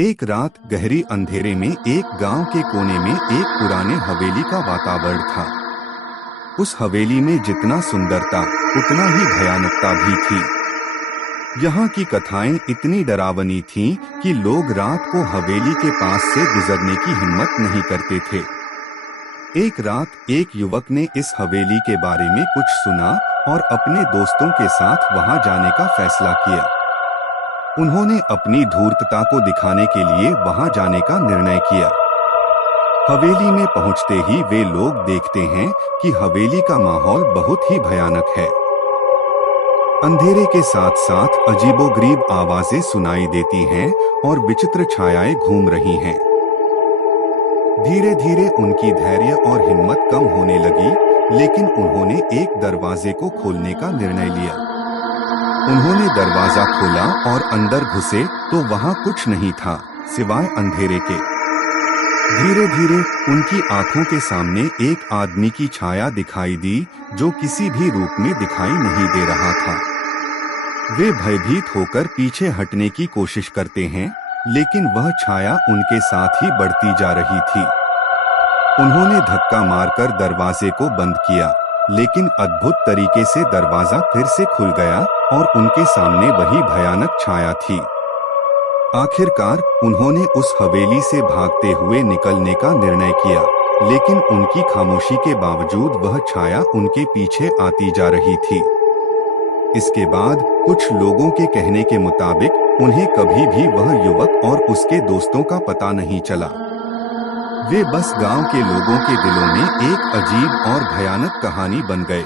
एक रात गहरी अंधेरे में एक गांव के कोने में एक पुराने हवेली का वातावरण था। उस हवेली में जितना सुंदरता उतना ही भयानकता भी थी। यहाँ की कथाएं इतनी डरावनी थीं कि लोग रात को हवेली के पास से गुजरने की हिम्मत नहीं करते थे। एक रात एक युवक ने इस हवेली के बारे में कुछ सुना और अपने दोस्तों के साथ वहां जाने का फैसला किया। उन्होंने अपनी धूर्तता को दिखाने के लिए वहां जाने का निर्णय किया। हवेली में पहुंचते ही वे लोग देखते हैं कि हवेली का माहौल बहुत ही भयानक है। अंधेरे के साथ साथ अजीबोगरीब आवाजें सुनाई देती हैं और विचित्र छायाएं घूम रही हैं। धीरे धीरे उनकी धैर्य और हिम्मत कम होने लगी, लेकिन उन्होंने एक दरवाजे को खोलने का निर्णय लिया। उन्होंने दरवाजा खोला और अंदर घुसे तो वहां कुछ नहीं था सिवाय अंधेरे के। धीरे धीरे उनकी आंखों के सामने एक आदमी की छाया दिखाई दी जो किसी भी रूप में दिखाई नहीं दे रहा था। वे भयभीत होकर पीछे हटने की कोशिश करते हैं, लेकिन वह छाया उनके साथ ही बढ़ती जा रही थी। उन्होंने धक्का मारकर दरवाजे को बंद किया, लेकिन अद्भुत तरीके से दरवाजा फिर से खुल गया और उनके सामने वही भयानक छाया थी। आखिरकार उन्होंने उस हवेली से भागते हुए निकलने का निर्णय किया, लेकिन उनकी खामोशी के बावजूद वह छाया उनके पीछे आती जा रही थी। इसके बाद कुछ लोगों के कहने के मुताबिक उन्हें कभी भी वह युवक और उसके दोस्तों का पता नहीं चला। वे बस गांव के लोगों के दिलों में एक अजीब और भयानक कहानी बन गए।